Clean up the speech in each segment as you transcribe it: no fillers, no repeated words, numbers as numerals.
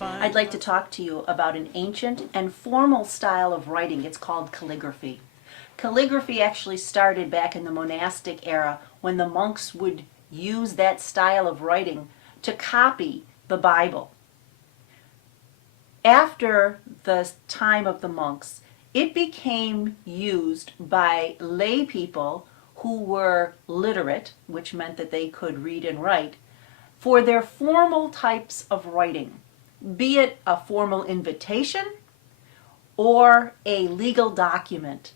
I'd like to talk to you about an ancient and formal style of writing. It's called calligraphy. Calligraphy actually started back in the monastic era when the monks would use that style of writing to copy the Bible. After the time of the monks, it became used by lay people who were literate, which meant that they could read and write, for their formal types of writing, be it a formal invitation or a legal document.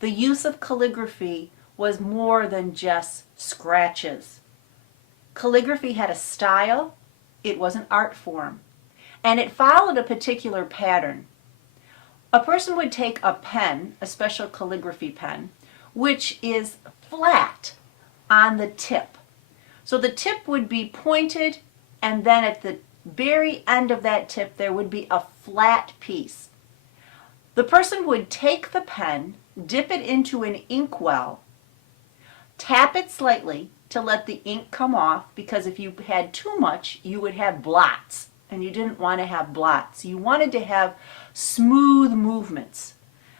The use of calligraphy was more than just scratches. Calligraphy had a style, it was an art form, and it followed a particular pattern. A person would take a pen, a special calligraphy pen, which is flat on the tip. So the tip would be pointed, and then at the very end of that tip there would be a flat piece. The person would take the pen, dip it into an inkwell, tap it slightly to let the ink come off, because if you had too much you would have blots, and you didn't want to have blots. You wanted to have smooth movements.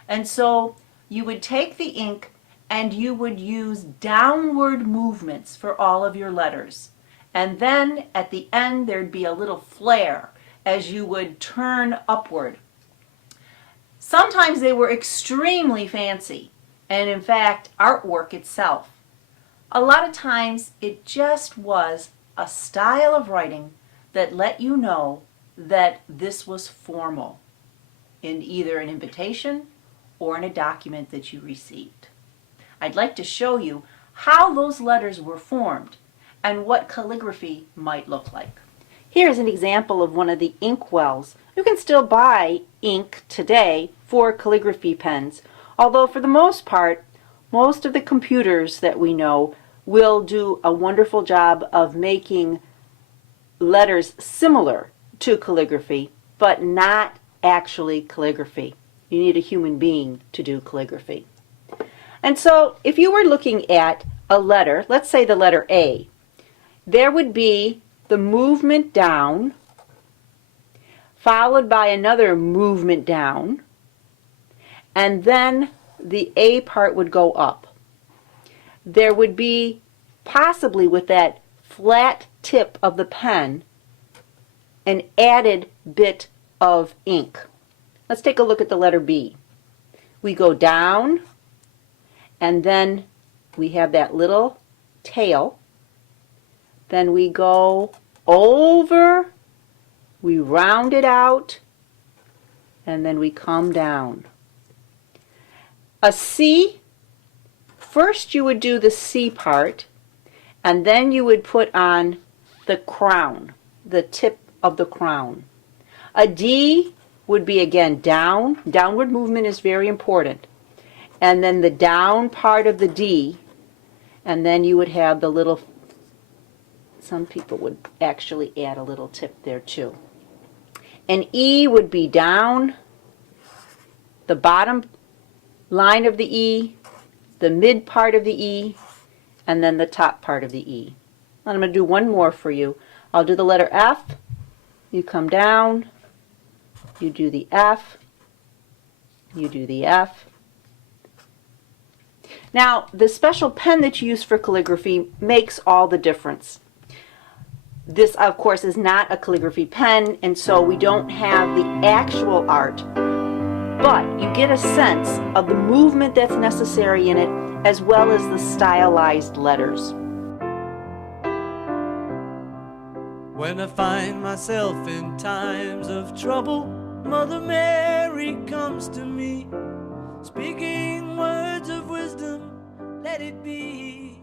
And so you would take the ink and you would use downward movements for all of your letters. And then at the end there'd be a little flare as you would turn upward. Sometimes they were extremely fancy, and in fact artwork itself. A lot of times it just was a style of writing that let you know that this was formal in either an invitation or in a document that you received. I'd like to show you how those letters were formed and what calligraphy might look like. Here's an example of one of the ink wells. You can still buy ink today for calligraphy pens, although for the most part, most of the computers that we know will do a wonderful job of making letters similar to calligraphy, but not actually calligraphy. You need a human being to do calligraphy. And so if you were looking at a letter, let's say the letter A, there would be the movement down, followed by another movement down, and then the A part would go up. There would be, possibly with that flat tip of the pen, an added bit of ink. Let's take a look at the letter B. We go down, and then we have that little tail. Then we go over, we round it out, and then we come down. A C, first you would do the C part, and then you would put on the crown, the tip of the crown. A D would be again down. Downward movement is very important. And then the down part of the D, and then you would have the little, some people would actually add a little tip there too. An E would be down, the bottom line of the E, the mid part of the E, and then the top part of the E. And I'm going to do one more for you. I'll do the letter F. You come down, you do the F, you do the F. Now, the special pen that you use for calligraphy makes all the difference. This, of course, is not a calligraphy pen, and so we don't have the actual art, but you get a sense of the movement that's necessary in it, as well as the stylized letters. When I find myself in times of trouble, Mother Mary comes to me, speaking words of wisdom, let it be.